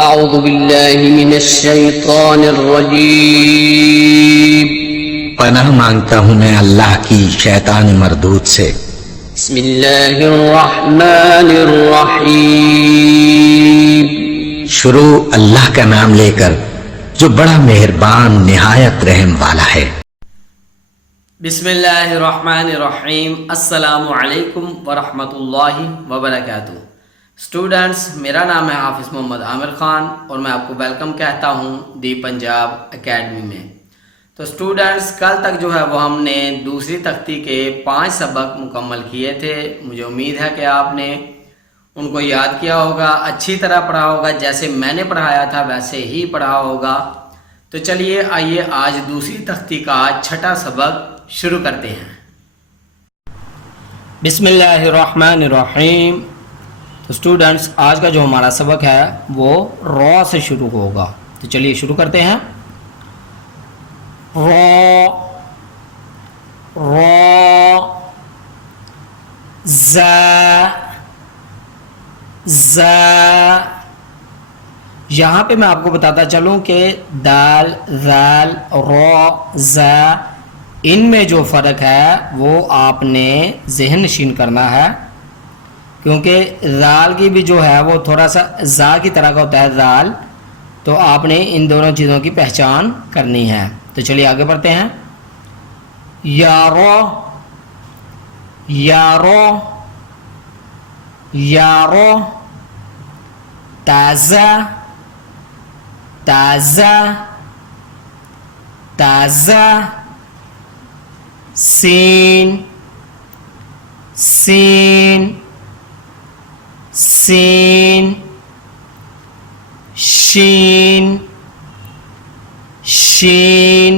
أعوذ بالله من الشيطان الرجيم پناہ مانگتا ہوں میں اللہ کی شیطان مردود سے۔ بسم الله الرحمن الرحيم شروع اللہ کا نام لے کر جو بڑا مہربان نہایت رحم والا ہے۔ بسم اللہ الرحمن الرحیم۔ السلام علیکم ورحمۃ اللہ وبرکاتہ۔ اسٹوڈنٹس، میرا نام ہے حافظ محمد عامر خان اور میں آپ کو ویلکم کہتا ہوں دی پنجاب اکیڈمی میں۔ تو اسٹوڈنٹس، کل تک جو ہے وہ ہم نے دوسری تختی کے 5 سبق مکمل کیے تھے۔ مجھے امید ہے کہ آپ نے ان کو یاد کیا ہوگا، اچھی طرح پڑھا ہوگا، جیسے میں نے پڑھایا تھا ویسے ہی پڑھا ہوگا۔ تو چلیے آئیے آج دوسری تختی کا 6واں سبق شروع کرتے ہیں۔ بسم اللہ الرحمن الرحیم۔ تو اسٹوڈنٹس، آج کا جو ہمارا سبق ہے وہ را سے شروع ہوگا۔ تو چلیے شروع کرتے ہیں۔ را، را، ز، ز۔ یہاں پہ میں آپ کو بتاتا چلوں کہ دال، ذال، را، ز، ان میں جو فرق ہے وہ آپ نے ذہن نشین کرنا ہے، کیونکہ ذال کی بھی جو ہے وہ تھوڑا سا زا کی طرح کا ہوتا ہے ذال، تو آپ نے ان دونوں چیزوں کی پہچان کرنی ہے۔ تو چلیے آگے بڑھتے ہیں۔ یارو، یارو، یارو، تازہ، تازہ، تازہ، سین، سین، سین، شین، شین،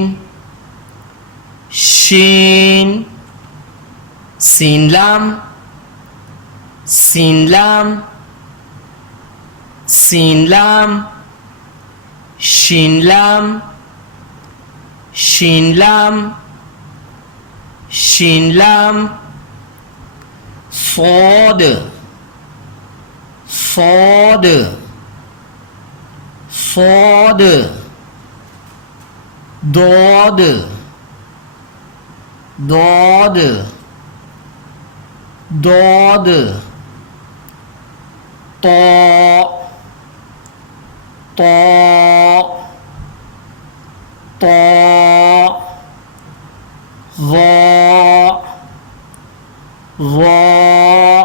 شین، سین لام، سین لام، سین لام، شین لام، شین لام، شین لام، صاد، صاد، صاد، ضاد، ضاد، ضاد، طاء، طاء، طاء، ظاء، ظاء،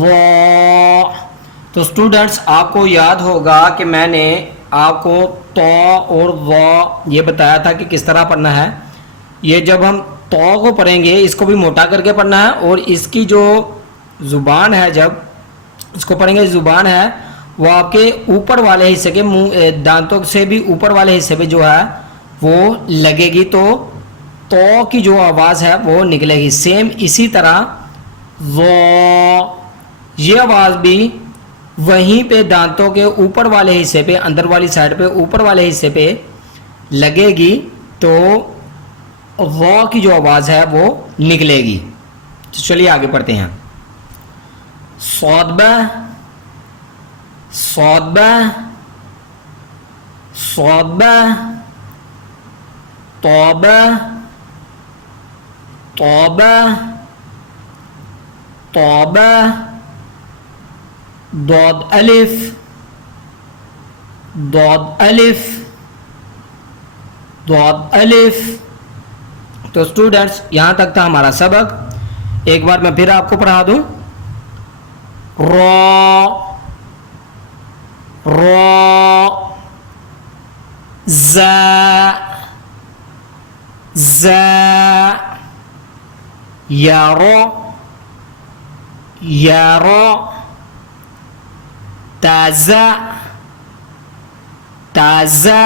ظاء۔ تو اسٹوڈنٹس، آپ کو یاد ہوگا کہ میں نے آپ کو تو اور ظا یہ بتایا تھا کہ کس طرح پڑھنا ہے۔ یہ جب ہم تو کو پڑھیں گے اس کو بھی موٹا کر کے پڑھنا ہے، اور اس کی جو زبان ہے جب اس کو پڑھیں گے زبان ہے وہ آپ کے اوپر والے حصے کے منہ دانتوں سے بھی اوپر والے حصے پہ جو ہے وہ لگے گی، تو کی جو آواز ہے وہ نکلے گی۔ سیم اسی طرح ظا، یہ آواز بھی وہیں پہ دانتوں کے اوپر والے حصے پہ، اندر والی سائڈ پہ اوپر والے حصے پہ لگے گی، تو ظا کی جو آواز ہے وہ نکلے گی۔ تو چلیے آگے پڑھتے ہیں۔ صادبہ، صادبہ، صادبہ، طابہ، طابہ، طابہ، ضاد الف، ضاد الف، ضاد الف۔ تو اسٹوڈنٹس، یہاں تک تھا ہمارا سبق۔ ایک بار میں پھر آپ کو پڑھا دوں۔ را، را، ز، ز، یارو، یارو، تازہ، تازہ،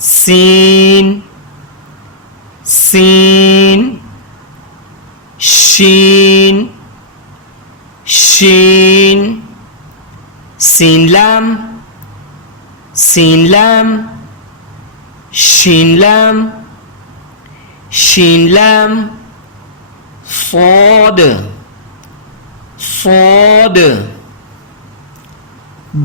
سین، سین، شین، شین، سین لام، سین لام، شین لام، شین لام، صاد، صاد،